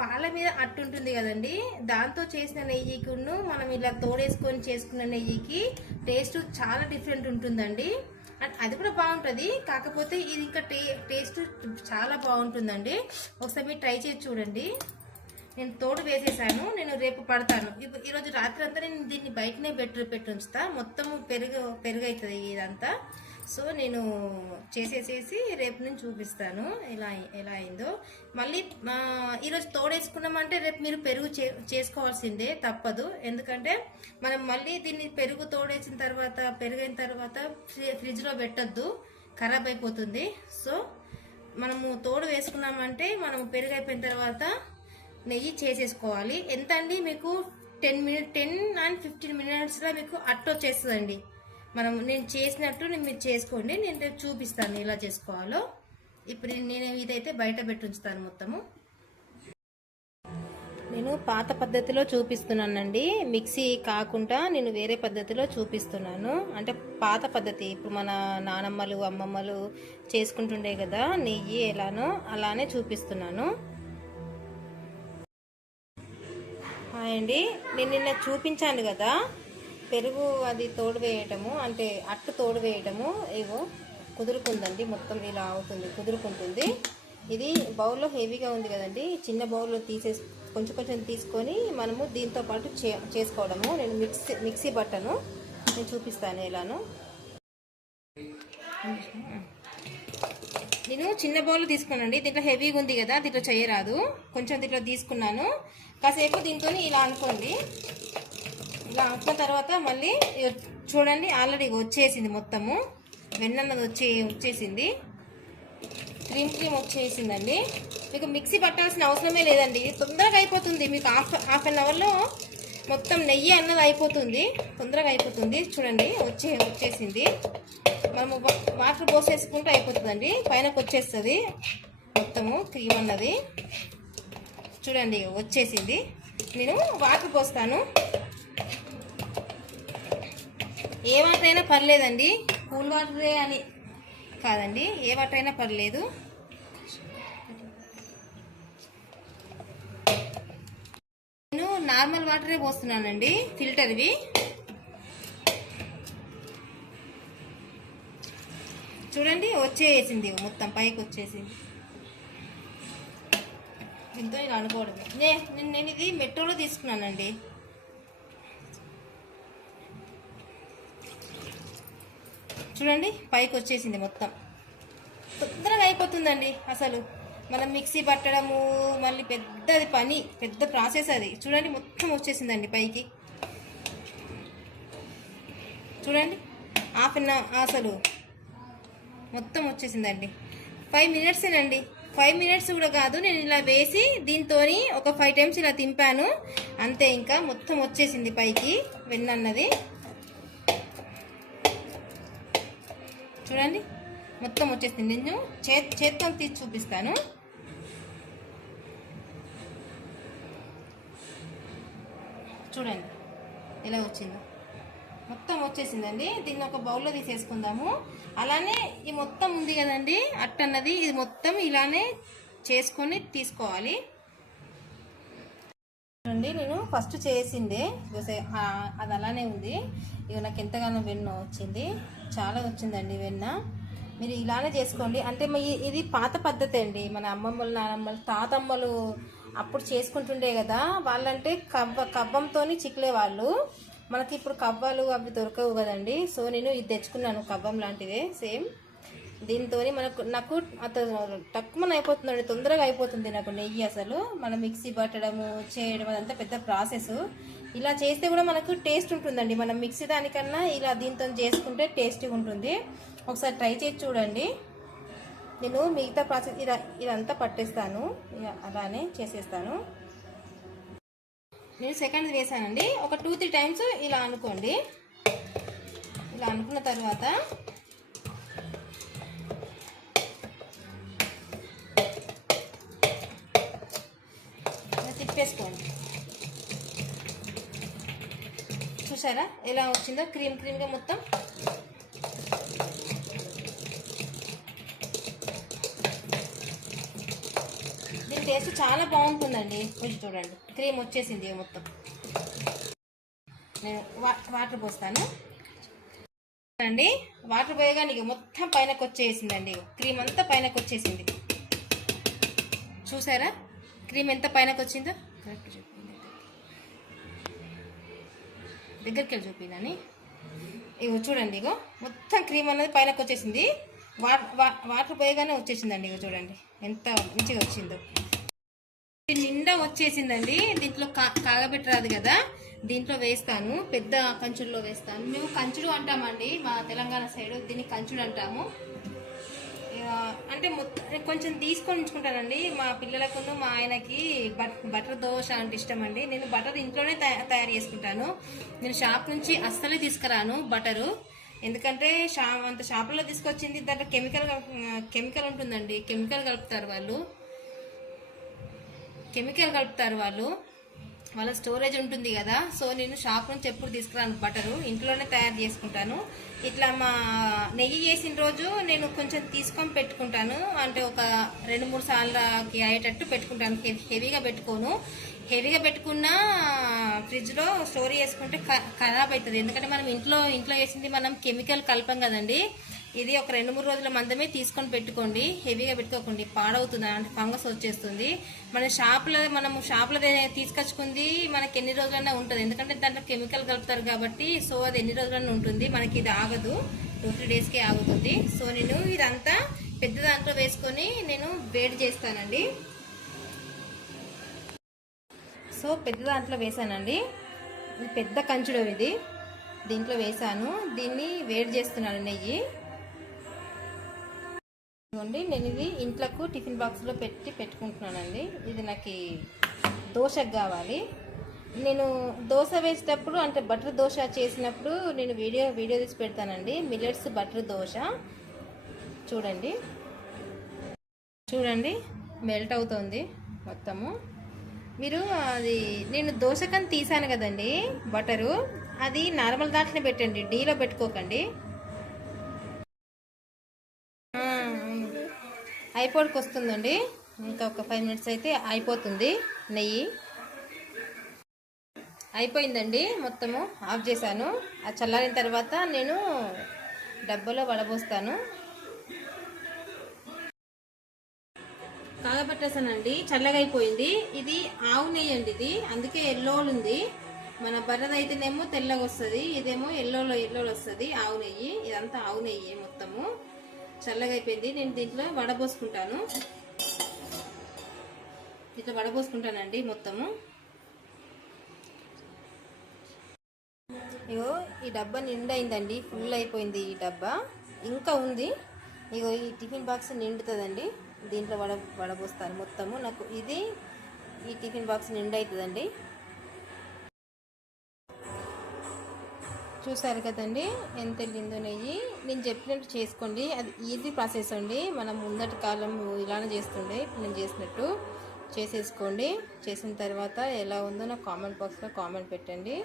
పాల మీద అట్టు ఉంటుంది కదండి, దాంతో చేసిన నెయ్యికును మనం ఇలా తోడేసుకొని చేసుకున్న నెయ్యికి టేస్ట్ చాలా డిఫరెంట్ ఉంటుందండి. అండ్ అది కూడా బాగుంటుంది, కాకపోతే ఇది ఇంకా టేస్ట్ చాలా బాగుంటుందండి. ఒకసారి మీరు ట్రై చేసి చూడండి. నేను తోడు వేసేసాను, నేను రేపు పడతాను. ఈరోజు రాత్రి అంతా నేను దీన్ని బయటనే పెట్టి ఉంచుతా, మొత్తం పెరుగు అవుతుంది ఇదంతా. సో నేను చేసేసేసి రేపు నుంచి చూపిస్తాను ఎలా అయిందో. మళ్ళీ ఈరోజు తోడేసుకున్నామంటే రేపు మీరు పెరుగు చేసుకోవాల్సిందే, తప్పదు. ఎందుకంటే మనం మళ్ళీ దీన్ని పెరుగు తోడేసిన తర్వాత పెరుగైన తర్వాత ఫ్రిడ్జ్లో పెట్టద్దు, ఖరాబ్ అయిపోతుంది. సో మనము తోడు వేసుకున్నామంటే మనం పెరుగు అయిపోయిన తర్వాత నెయ్యి చేసేసుకోవాలి. ఎంత అండి, మీకు 10 and 15 minutesలో మీకు అట్టు వచ్చేస్తుందండి. నేను చేసినట్టు మీరు చేసుకోండి, నేను రేపు చూపిస్తాను ఎలా చేసుకోవాలో. ఇప్పుడు నేను ఇదైతే బయట పెట్టి ఉంచుతాను మొత్తము. నేను పాత పద్ధతిలో చూపిస్తున్నానండి, మిక్సీ కాకుండా నేను వేరే పద్ధతిలో చూపిస్తున్నాను. అంటే పాత పద్ధతి, ఇప్పుడు మన నానమ్మలు అమ్మమ్మలు చేసుకుంటుండే కదా నెయ్యి, ఎలానో అలానే చూపిస్తున్నాను. హాయ్ అండి, నేను నిన్న చూపించాను కదా పెరుగు అది తోడు వేయటము, అంటే అట్టు తోడు వేయటము. ఏవో కుదురుకుందండి, మొత్తం ఇలా అవుతుంది, కుదురుకుంటుంది. ఇది బౌల్లో హెవీగా ఉంది కదండి, చిన్న బౌల్లో కొంచెం తీసుకొని మనము దీంతో పాటు చేసుకోవడము. నేను మిక్సీ బట్టను నేను చూపిస్తాను ఎలాను. నేను చిన్న బౌల్ తీసుకున్నానండి, దీంట్లో హెవీగా ఉంది కదా, దీంట్లో చేయరాదు. కొంచెం దీంట్లో తీసుకున్నాను, కాసేపు దీంతో ఇలా అనుకోండి. ఇలా అనుకున్న తర్వాత మళ్ళీ చూడండి, ఆల్రెడీ వచ్చేసింది మొత్తము, వెన్నన్నది వచ్చేసింది, క్రీమ్ వచ్చేసిందండి. మీకు మిక్సీ పట్టాల్సిన అవసరమే లేదండి, తొందరగా అయిపోతుంది. మీకు హాఫ్ అన్ అవర్లో మొత్తం నెయ్యి అన్నది అయిపోతుంది, తొందరగా అయిపోతుంది. చూడండి వచ్చేసింది. మనము వాటర్ పోసేసుకుంటే అయిపోతుందండి, పైనకు వచ్చేస్తుంది మొత్తము క్రీమ్ అన్నది. చూడండి వచ్చేసింది. నేను వాటర్ పోస్తాను, ఏ వాటర్ అయినా పర్లేదండి, కూల్ వాటరే అని కాదండి, ఏ వాటర్ అయినా పర్లేదు. నేను నార్మల్ వాటరే పోస్తున్నానండి, ఫిల్టర్వి. చూడండి వచ్చేసింది, మొత్తం పైకి వచ్చేసింది. దీంతో ఇలా అనుకోవడమే. నేను ఇది మెట్రోలో తీసుకున్నానండి. చూడండి పైకి వచ్చేసింది, మొత్తం తొందరగా అయిపోతుందండి. అసలు మనం మిక్సీ పట్టడము మళ్ళీ పెద్దది పని, పెద్ద ప్రాసెస్ అది. చూడండి మొత్తం వచ్చేసిందండి పైకి. చూడండి హాఫ్ అన్ అవర్ అసలు మొత్తం వచ్చేసిందండి. 5 minutesేనండి, 5 minutes కూడా కాదు. నేను ఇలా వేసి దీంతో ఒక 5 times ఇలా తింపాను అంతే, ఇంకా మొత్తం వచ్చేసింది పైకి వెన్నన్నది. చూడండి మొత్తం వచ్చేసింది. నేను చేత్తో తీసి చూపిస్తాను. చూడండి ఎలా వచ్చిందో, మొత్తం వచ్చేసిందండి. దీన్ని ఒక బౌల్లో తీసేసుకుందాము. అలానే ఈ మొత్తం ఉంది కదండి అట్టు అన్నది, ఇది మొత్తం ఇలానే చేసుకొని తీసుకోవాలి. చూడండి నేను ఫస్ట్ చేసిందే అది అలానే ఉంది. ఇక నాకు ఎంతగానో వెన్న వచ్చింది, చాలా వచ్చిందండి వెన్న. మీరు ఇలానే చేసుకోండి. అంటే ఇది పాత పద్ధతి అండి, మన అమ్మమ్మలు నానమ్మలు తాతమ్మలు అప్పుడు చేసుకుంటుండే కదా. వాళ్ళంటే కవ్వంతో చిక్లే వాళ్ళు. మనకి ఇప్పుడు కవ్వాలు అవి దొరకవు కదండి. సో నేను ఇది తెచ్చుకున్నాను, కవ్వం లాంటిదే సేమ్. దీంతో నాకు తక్కువ అయిపోతుందండి, తొందరగా అయిపోతుంది నాకు నెయ్యి. అసలు మనం మిక్సీ పట్టడము చేయడం అదంతా పెద్ద ప్రాసెస్. ఇలా చేస్తే కూడా మనకు టేస్ట్ ఉంటుందండి. మనం మిక్సీ దానికన్నా ఇలా దీంతో చేసుకుంటే టేస్టీగా ఉంటుంది. ఒకసారి ట్రై చేసి చూడండి. నేను మిగతా ప్రాసెస్ ఇదంతా పట్టేస్తాను, అలానే చేసేస్తాను. నేను సెకండ్ వేసానండి, ఒక 2-3 times ఇలా అనుకోండి. ఇలా అనుకున్న తర్వాత తిప్పేసుకోండి. చూసారా ఎలా వచ్చిందో, క్రీమ్గా మొత్తం. టేస్ట్ చాలా బాగుంటుందండి. కొంచెం చూడండి, క్రీమ్ వచ్చేసింది మొత్తం. నేను వాటర్ పోస్తాను అండి. వాటర్ పోయగానే ఇక మొత్తం పైనకి వచ్చేసిందండి. క్రీమ్ అంతా పైనకి వచ్చేసింది. చూసారా క్రీమ్ ఎంత పైనకి వచ్చిందో? దగ్గరికి వెళ్ళి చూపినాని. ఇగో చూడండి, ఇగో మొత్తం క్రీమ్ అనేది పైనకి వచ్చేసింది. వాటర్ పోయగానే వచ్చేసిందండి. ఇగో చూడండి ఎంత మంచిగా వచ్చిందో. నిండా వచ్చేసిందండి. దీంట్లో కాగబెట్టరాదు కదా, దీంట్లో వేస్తాను. పెద్ద కంచుల్లో వేస్తాను. మేము కంచుడు అంటామండి మా తెలంగాణ సైడ్, దీన్ని కంచుడు అంటాము. అంటే మొత్తం కొంచెం తీసుకొని ఉంచుకుంటానండి. మా పిల్లలకు మా ఆయనకి బటర్ దోశ అంటే ఇష్టం అండి. నేను బటర్ ఇంట్లోనే తయారు చేసుకుంటాను. నేను షాప్ నుంచి అస్సలే తీసుకురాను బటరు. ఎందుకంటే షాపులో తీసుకొచ్చింది దాంట్లో కెమికల్ ఉంటుందండి. కెమికల్ కలుపుతారు వాళ్ళు. వాళ్ళ స్టోరేజ్ ఉంటుంది కదా. సో నేను షాప్ నుంచి ఎప్పుడు తీసుకురాను బటరు, ఇంట్లోనే తయారు చేసుకుంటాను. ఇట్లా మా నెయ్యి చేసిన రోజు నేను కొంచెం తీసుకొని పెట్టుకుంటాను. అంటే ఒక 2-3 సార్లకి అయ్యేటట్టు పెట్టుకుంటాను. హెవీగా పెట్టుకోను. హెవీగా పెట్టుకున్నా ఫ్రిడ్జ్లో స్టోర్ చేసుకుంటే ఖరాబ్ అవుతుంది. ఎందుకంటే మనం ఇంట్లో వేసింది మనం కెమికల్ కలపం కదండి. ఇది ఒక 2-3 రోజుల మందమే తీసుకొని పెట్టుకోండి. హెవీగా పెట్టుకోకండి, పాడవుతుంది, అంటే ఫంగస్ వచ్చేస్తుంది. మనము షాప్లో తీసుకొచ్చుకుంది మనకి ఎన్ని రోజులైనా ఉంటుంది. ఎందుకంటే దాంట్లో కెమికల్ కలుపుతారు కాబట్టి. సో అది ఎన్ని రోజులైనా ఉంటుంది, మనకి ఇది ఆగదు. 2-3 డేస్కే ఆగుతుంది. సో నేను ఇదంతా పెద్ద దాంట్లో వేసుకొని నేను వేడి చేస్తానండి. సో పెద్ద దాంట్లో వేసానండి. ఇది పెద్ద కంచుడు, ఇది దీంట్లో వేసాను. దీన్ని వేడి చేస్తున్నాను నెయ్యి. నేను ఇది ఇంట్లోకి టిఫిన్ బాక్స్లో పెట్టుకుంటున్నానండి. ఇది నాకు దోశకు కావాలి. నేను దోశ వేసేటప్పుడు, అంటే బటర్ దోశ చేసినప్పుడు నేను వీడియో తీసి పెడతానండి. మిల్లెట్స్ బటర్ దోశ చూడండి మెల్ట్ అవుతుంది మొత్తము. మీరు అది నేను దోశకని తీసాను కదండి బటరు, అది నార్మల్ దాంట్లోనే పెట్టండి, డీలో పెట్టుకోకండి. అయిపోడికి వస్తుందండి. ఇంకా ఒక 5 మినిట్స్ అయితే అయిపోతుంది. నెయ్యి అయిపోయిందండి, మొత్తము ఆఫ్ చేశాను. అది చల్లారిన తర్వాత నేను డబ్బాలో వడబోస్తాను. కాగబెట్టేసానండి, చల్లగా అయిపోయింది. ఇది ఆవు నెయ్యి అండి, ఇది అందుకే ఎల్లో ఉంది. మన బర్రెది అయితేనేమో తెల్లగా వస్తుంది, ఇదేమో ఎల్లోలో వస్తుంది ఆవు నెయ్యి. ఇదంతా ఆవు నెయ్యి మొత్తము. చల్లగా అయిపోయింది. నేను దీంట్లో వడబోసుకుంటాను. ఇట్లా వడబోసుకుంటానండి మొత్తము. ఇగో ఈ డబ్బా నిండైందండి, ఫుల్ అయిపోయింది ఈ డబ్బా. ఇంకా ఉంది. ఇగో ఈ టిఫిన్ బాక్స్ నిండుతుందండి. దీంట్లో వడబోస్తాను మొత్తము. నాకు ఈ టిఫిన్ బాక్స్ నిండు అవుతుందండి. చూసారు కదండి ఎంత వెళ్ళిందో నెయ్యి. నేను చెప్పినట్టు చేసుకోండి, అది ఈజీ ప్రాసెస్ అండి. మనం ముందటి కాలం ఇలానే చేస్తుండే, నేను చేసినట్టు చేసేసుకోండి. చేసిన తర్వాత ఎలా ఉందో నాకు కామెంట్ బాక్స్లో కామెంట్ పెట్టండి.